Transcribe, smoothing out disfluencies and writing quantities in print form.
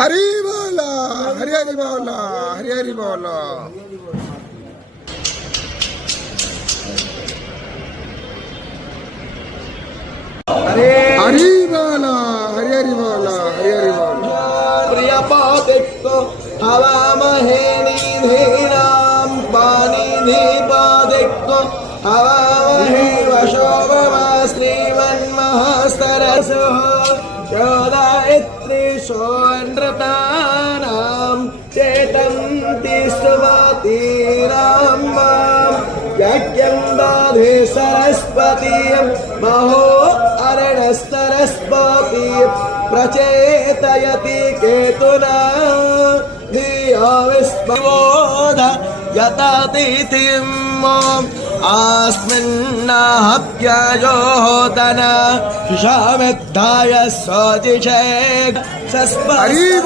हरि बोला, हरि हरि बोला, हरि हरि बोला। हरि बोला, हरि हरि बोला, हरि हरि बोला। प्रियपादित्य हवामहे नीधीनां पानिधिपादित्य हवामहे वशोभमा श्रीमन्महास्तरसः योदायित्री सोऽनृतानां चेतन्ति स्तुवतीनां मां यज्ञं दधे सरस्वतीं महो अरणस्तरस्वती प्रचेतयति केतुना धिया विस्मबोध यततिथिम् आस्मिन्नाहप्यजोहोतन शिशामिद्धाय स्वजिषे हरि